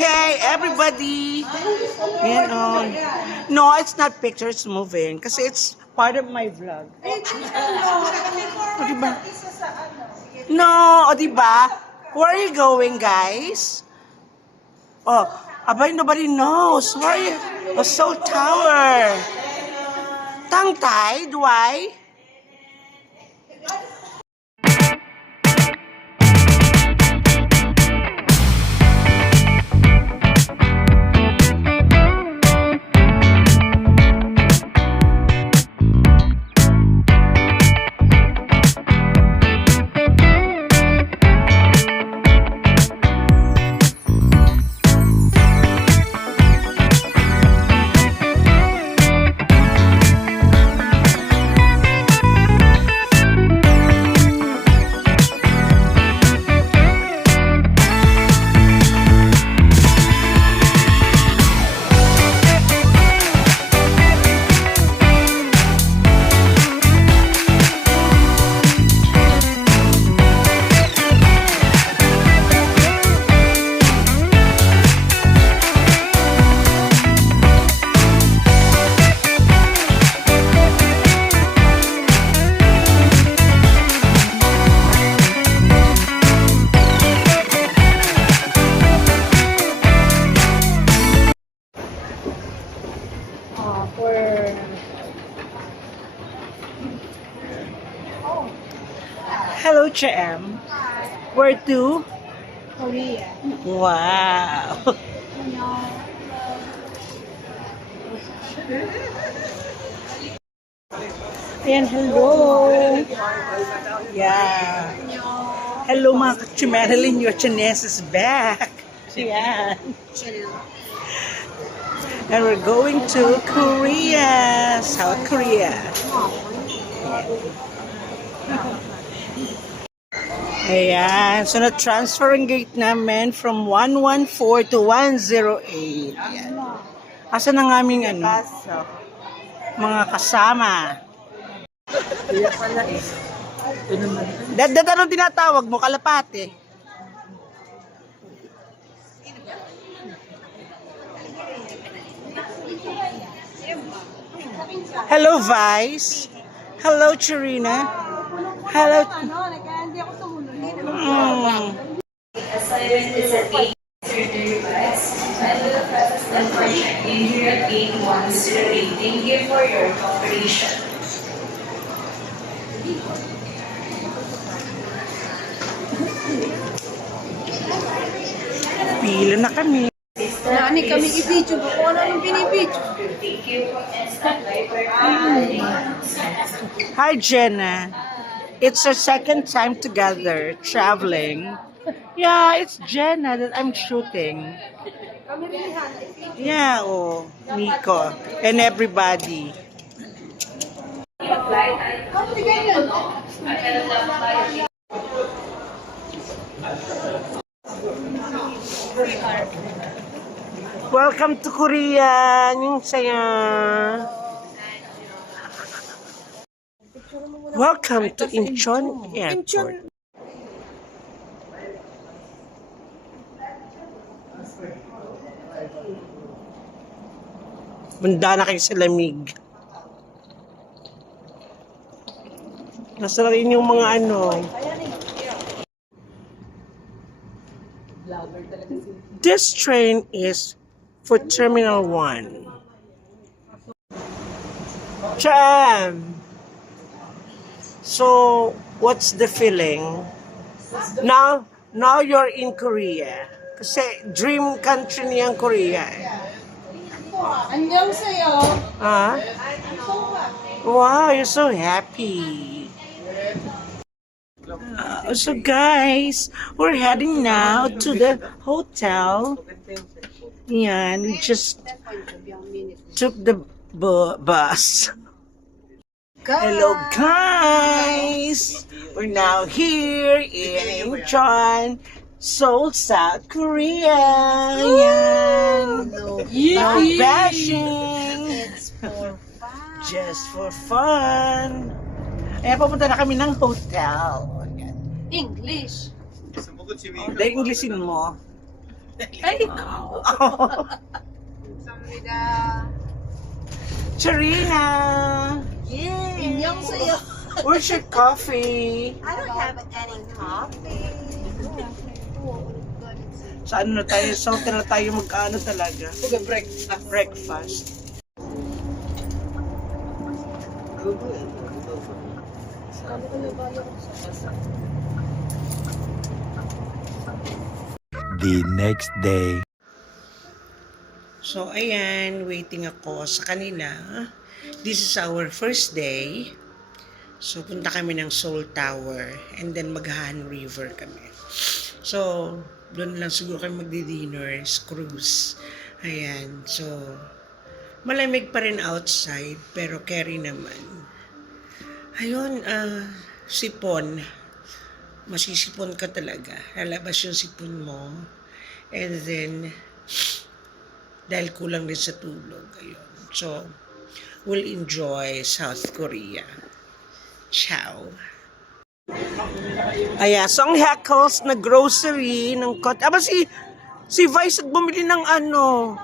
Okay, everybody. Yan on. No, it's not picture, it's moving. Kasi it's part of my vlog. O, diba? No, o, diba? Where are you going, guys? Oh, abay, nobody knows. Where are you? Oh, Seoul Tower. Tangtay, Dwight? Hello, Chem. Where to? Korea. Wow. Ayan, hello. Yeah. Hello, mga ka-Marilyn. Your Chines is back. Yeah. And we're going to Korea, South Korea. Ayan. So, na-transfer ang gate namin from 114 to 108. Ayan. Asa ng aming mga kasama? Dad, anong tinatawag mo? Kalapate. Hello, Vice. Hello, Chirina. Hello. Assignment is at 8:30 request. Final process number check in here at 8108. Thank you for your cooperation. Pila na kami. Nani kami i-video ko kung ano yung binibidyo. Thank you and stand by for Hi, Jenna. It's our second time together traveling. Yeah, it's Jenna that I'm shooting. Yeah, oh, Nico and everybody. Welcome to Korea. Yung saya. Welcome to Incheon Airport. Banda na kayo sa lamig. Nasa rin yung mga This train is for Terminal 1. Cham! So, what's the feeling? Now you're in Korea. Kasi dream country niyang Korea. 안녕하세요. Ah? Wow, you're so happy. So guys, we're heading now to the hotel. Yan, we just took the bus. Hello guys! We're now here in Incheon, Seoul, South Korea. Yan. No bashing. It's for fun. Just for fun. Ayan, papunta na kami ng hotel. Ayan. English. Dahil Englishin mo. Ay, Charina! inyong sa'yo. Where's your coffee? I don't have any coffee. Sa ano na tayo? Sa hotel na tayo mag-ano talaga? Breakfast. Breakfast. The next day. So, ayan, waiting ako sa kanila. This is our first day. So, punta kami ng Seoul Tower and then Maghahan River kami. So, doon lang siguro kami magdi-dinner, cruise. Ayan, so, malamig pa rin outside, pero carry naman. Ayun, sipon. Masisipon ka talaga. Lalabas yung sipon mo. And then, dahil kulang din sa tulog. Ayun. So, we'll enjoy South Korea. Ciao. Ayan, so ang Heckles na grocery ng si Vice at bumili ng ano.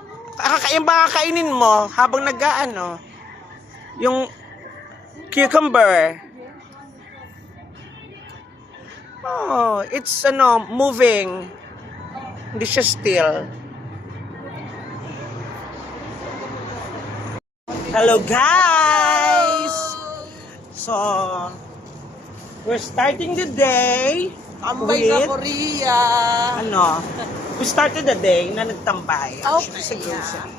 Yung ba kakainin mo habang nag-ano? Yung cucumber. Oh, it's moving. Hindi siya still. Hello guys! So, we're starting the day Tambay sa with, Korea. we started the day na nagtambay. Actually, sa grocery.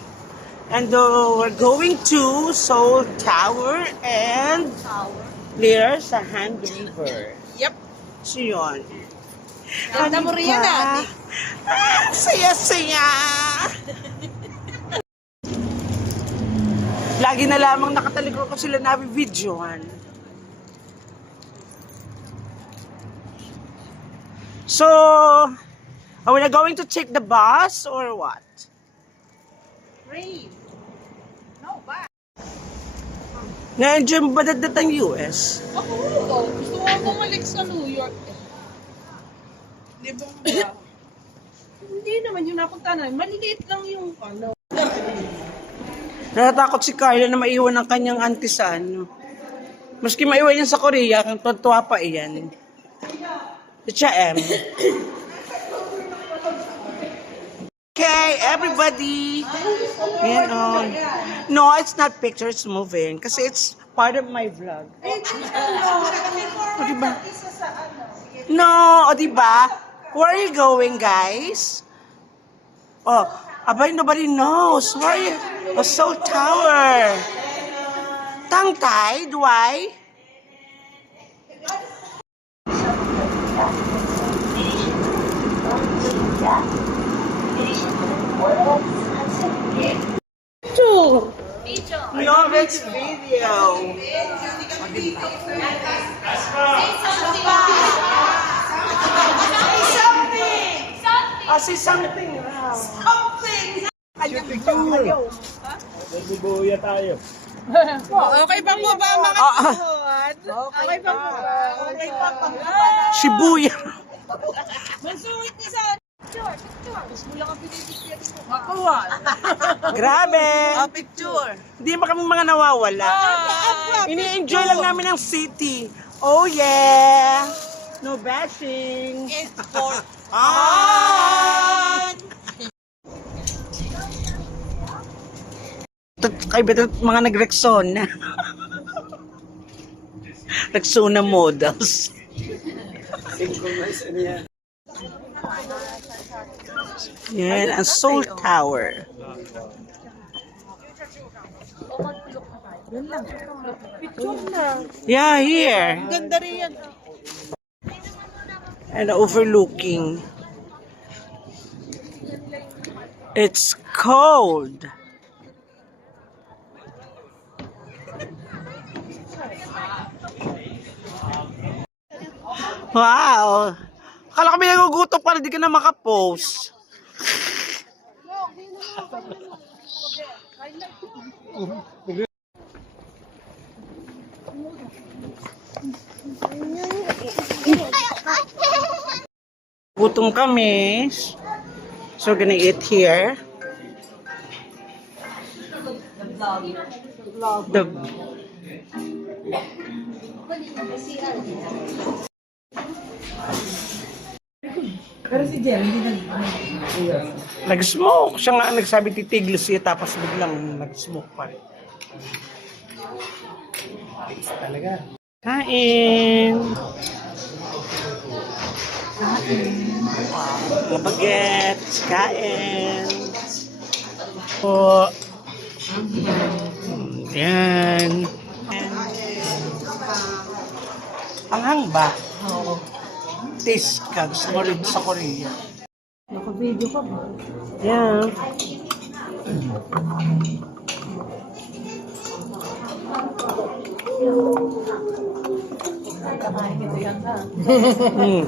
And we're going to Seoul Tower and later sa Han River. Yep. So yun. Ganda mo rin yan, ate. Saya-saya! Lagi na lamang nakatalikod ko sila na-videohan. So, are we going to take the bus or what? Rain. No, ba? Na-enjoy mo ba dadat ang US? Ako, gusto ko bumalik sa New York. Di ba? Hindi naman yung napunta na. Maliliit lang yung ano. Natatakot si Carla na maiwan ang kanyang auntie sa ano. Maski maiwan niya sa Korea, kung tuwa pa iyan. Sa Chaem. Okay, everybody. Yan on. No, it's not picture, it's moving. Kasi it's part of my vlog. O, diba? No, o, diba? Where are you going, guys? Oh, abay, nobody knows. Where are you? Oh, Seoul Tower. Tangtay, Dwight? Two. No, it's video. Say something. Okay pa po ba mga tuhod? Okay pa po ba? Okay pa po ba? Shibuya. Masuwit ni sa picture. Tapos mo lang ang pinipicture mo. Makuha. Grabe. Picture. Hindi ba kami mga nawawala? Ini-enjoy lang namin ang city. Oh yeah. No bashing. It's for Kaiba mga nag-Rexona. Rexona models. Yan, ang Seoul Tower. Yeah, here. Ganda rin yan. And overlooking. It's cold. Wow! Akala kami nagugutom para di ka na makapost. Gutom kami. So we're gonna eat here. The Pero si Jerry, hindi nag-smoke. Siya nga ang nagsabi titigil siya tapos biglang nag-smoke pa rin. Talaga. Kain! Mga bagets, kain! Po. Yan. Anghang ba? Oo. Taste ka. Gusto mo rin sa Korea. naka-video ka ba? Yeah. Kakain ito yan na. Mm.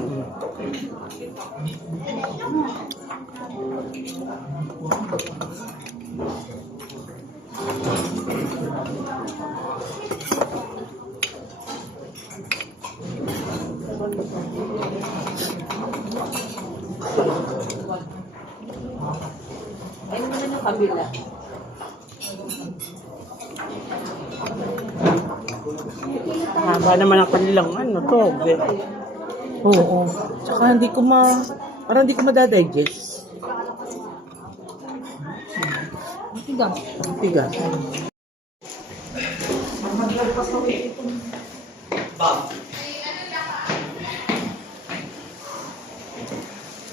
Ayun naman yung kabila. Haba naman ang kanilang ano to. Oo. Tsaka parang hindi ko madadigest. Tigas. Tigas.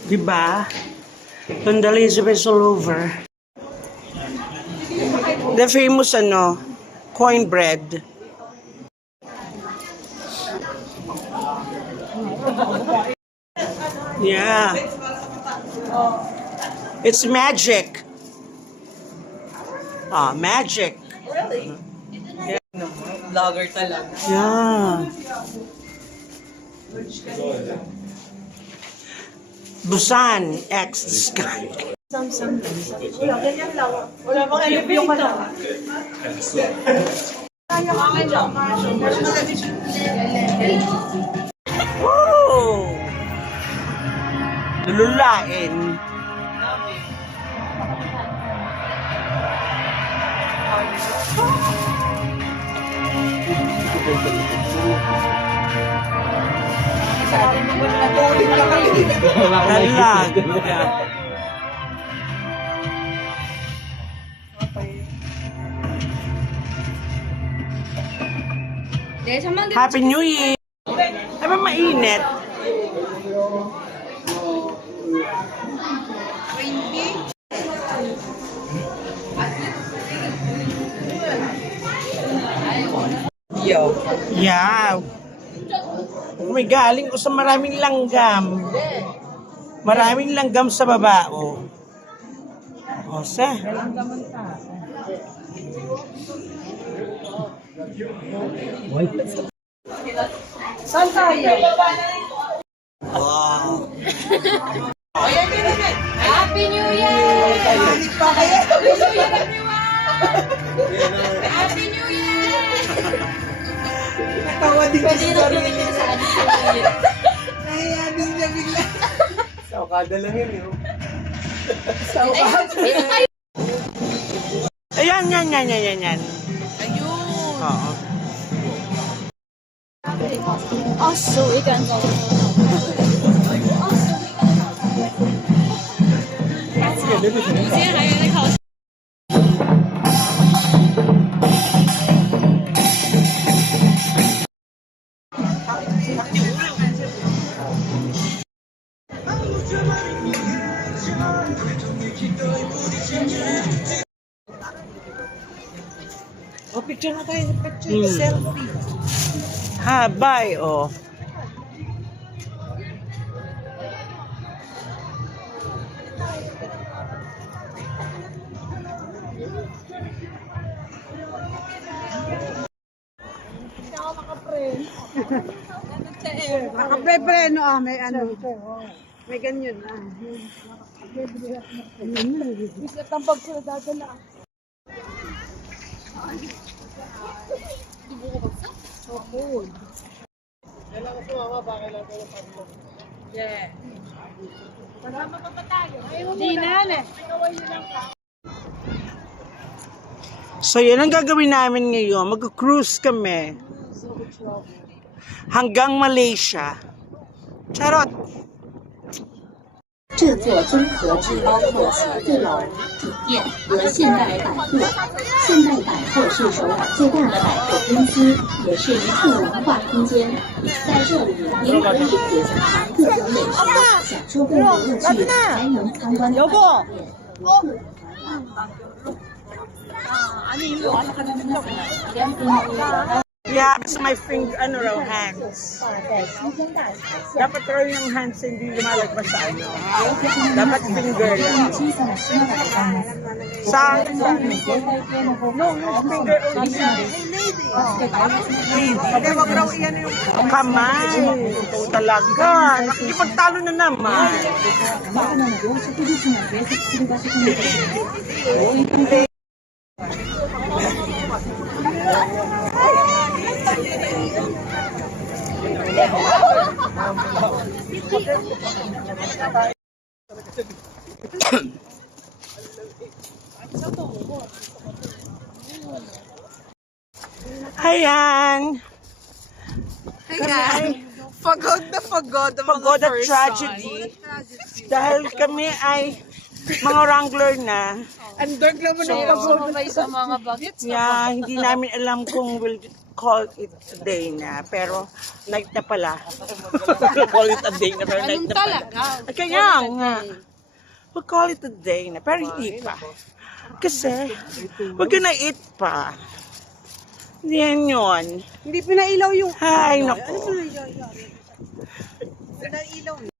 Diba? Vandalism is all over. The famous coin bread. Yeah. It's magic. Magic. Really? Vlogger talaga. Yeah. Busan X the sky. Wala, ganyan lang. Wala bang elevate ka. Woo! Lululain. Talag. Happy New Year! Ay ba mainit? Yo. Yeah. May galing ko sa maraming langgam. Maraming langgam sa baba. O sa. Saan tayo? Wow. Happy New Year! Happy New Year, everyone! Happy New Year! Tawa din Pwede na gamitin sa ating New Year. Nahiya din niya bigla. Sa kada lang yun, yun. Ayan, yan. Ayun. Oo. Also, we can go. O, picture na tayo. Picture. Selfie. Habay, Nakape-preno may ano. May ganyan Bisit ang pag ko dadala. Yeah. Di na yan eh. So, yan ang gagawin namin ngayon. Mag-cruise kami. Hanggang Malaysia. Charot! 这座综合制包括写字楼、酒店和现代百货。现代百货是首尔最大的百货公司，也是一处文化空间。在这里，您可以品尝各种美食，享受更多乐趣，还能参观百货店。 Yeah, it's my finger, hands. Dapat raw yung hands hindi lumalagpas sa ano. Dapat finger lang. Sa finger hindi, wag raw iyan yung kamay. Ito talaga. Nakikipagtalo na naman. Ayan. Ayan. Pagod na pagod ang Pagod mga at person. tragedy. Dahil kami ay mga wrangler na. Ang dark naman ang pagod. Sumabay sa mga bagets. Yeah, hindi namin alam kung we'll call it a day na. Pero night na pala. Call it a day na. Pero night Anong na pala. talaga? Kaya nga. We'll call it a day na. Pero hindi pa. Kasi, we're gonna eat pa. Yan yun. Hindi pinailaw yung... Ay, naku. Pinailaw.